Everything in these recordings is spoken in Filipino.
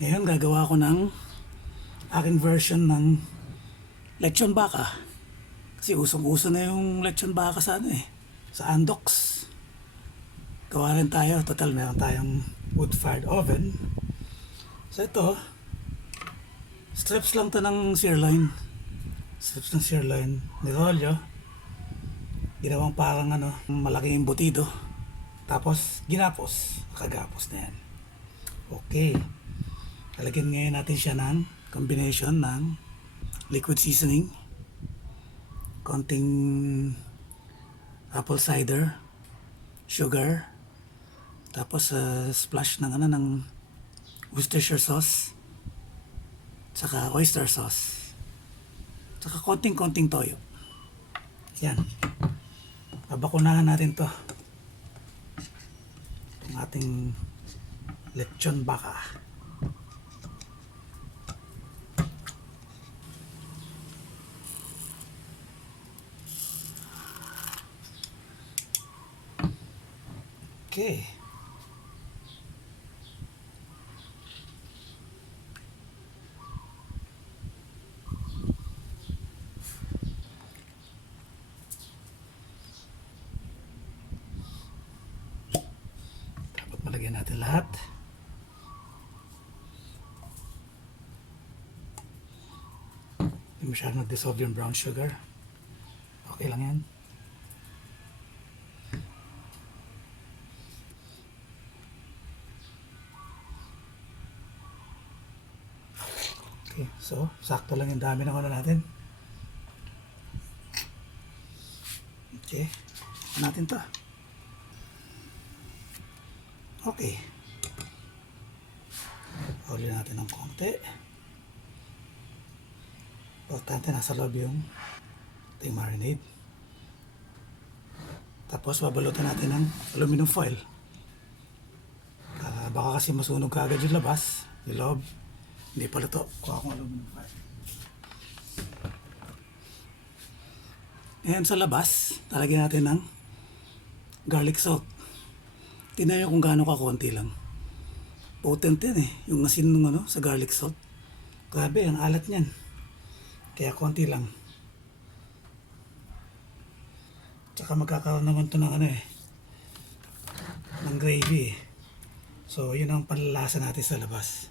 Ngayon gagawa ko ng aking version ng lechon baka. Kasi usong-uso na yung lechon baka sa sa Andox. Gawa rin tayo. Total meron tayong wood-fired oven. So ito, strips lang to ng sirloin. Strips ng sirloin. Nirolyo. Ginawang parang malaking embutido. Tapos ginapos. Kagapos na yan. Okay. Talagyan ngayon natin siya ng combination ng liquid seasoning, konting apple cider, sugar, tapos splash ng Worcestershire sauce, saka oyster sauce, saka konting toyo. Yan. Babakunahan natin to. Itong ating lechon baka. Okay. Dapat malagyan natin lahat. Hindi masyadong nag-dissolve yung brown sugar. Okay lang yan. Okay, so sakto lang yung dami ng natin. Okay, natin to. Okay. Huli natin ng konti. Importante nasa loob yung ating marinade. Tapos babalutan natin ng aluminum foil. Baka kasi masunog ka agad yung labas, yung loob. Hindi pala to. Kuha akong aluminum foil. Ngayon sa labas, talagyan natin ng garlic salt. Tingnan nyo kung gaano kakunti lang. Potent yan yung asin ng sa garlic salt. Grabe, ang alat niyan. Kaya konti lang. Tsaka magkakaroon naman to ng ng gravy So, yun ang panlalasa natin sa labas.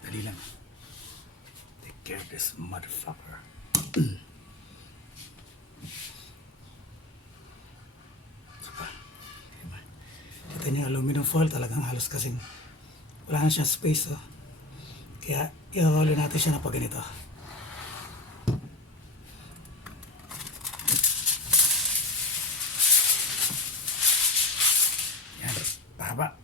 Dali lang. Take care of this motherfucker. Ito yung aluminum foil, talagang halos kasing wala na siyang space. Kaya i-roll natin siya na pag ganito. Yan, pahaba.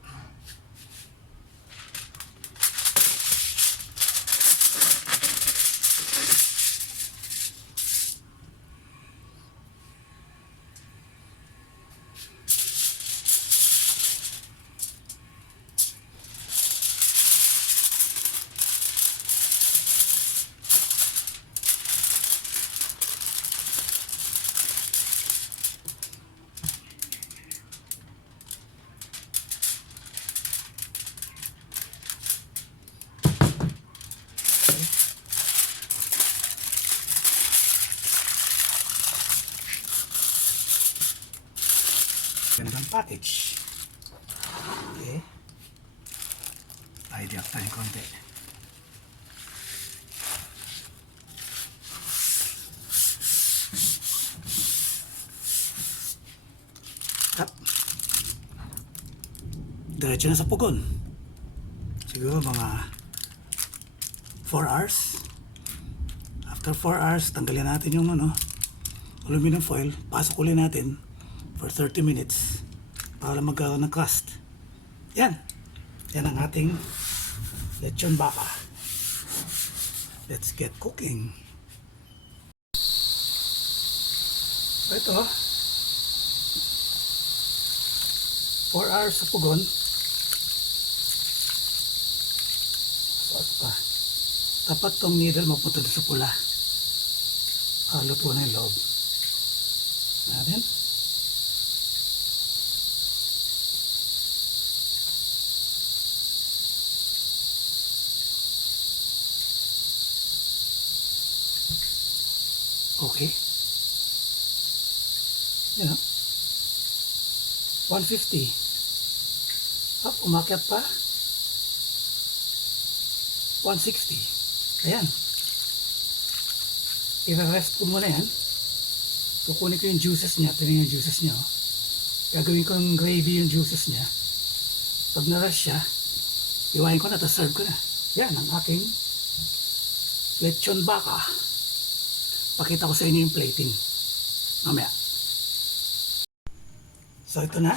Ganitong package. Okay. Idea tayo konti. Tap. Diretso na sa pugon. Siguro mga 4 hours. After 4 hours, tanggalin natin yung aluminum foil. Pasok ulit natin for 30 minutes para magkaroon ng crust. Yan. Yan ang ating lechon baka. Let's get cooking. So ito, 4 hours sa pugon. Sauce pa. Dapat tong needle mapunta sa pula. Luto na yung loob. Natin. Okay. Yan o. 150. Up, umakyat pa. 160. Ayan. I-rest ko muna yan. Kukunin ko yung juices niya. Tignan yung juices niya. Oh. Gagawin ko ng gravy yung juices niya. Pag na-rest siya, iwain ko na, tapos serve ko na. Yan ang aking lechon baka. Pakita ko sa inyo yung plating. Mamaya. So ito na.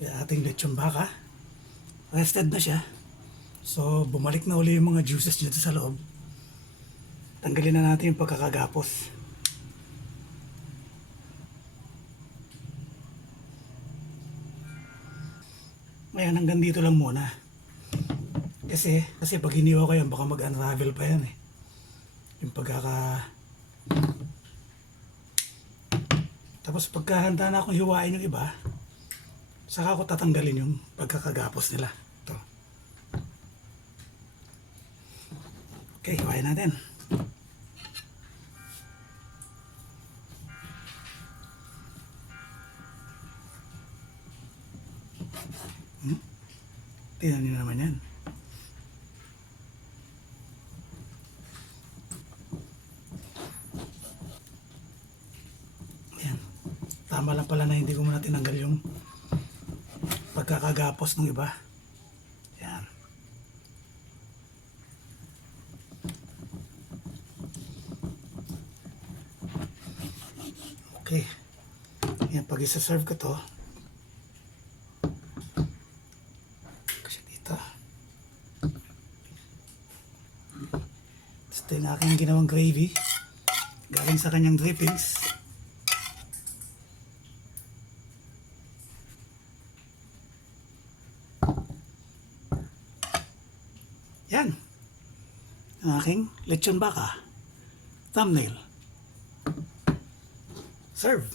Yung ating lechon baka. Rested na siya. So bumalik na uli yung mga juices dito sa loob. Tanggalin na natin yung pagkakagapos. Ngayon hanggang dito lang muna. Kasi pag hiniwa ko yan, baka mag-unravel pa yan eh. Yung Tapos pagkahanda na akong hiwain yung iba, saka ako tatanggalin yung pagkakagapos nila. Ito. Okay, hiwain natin. Tingnan nyo naman yan. Ayan. Tama lang pala na hindi ko muna tinanggal yung pagkakagapos ng iba. Ayan. Okay. Ayan, pag isa-serve ko to, ito yung aking ginawang gravy galing sa kanyang drippings. Yan ang aking lechon baka thumbnail. Serve.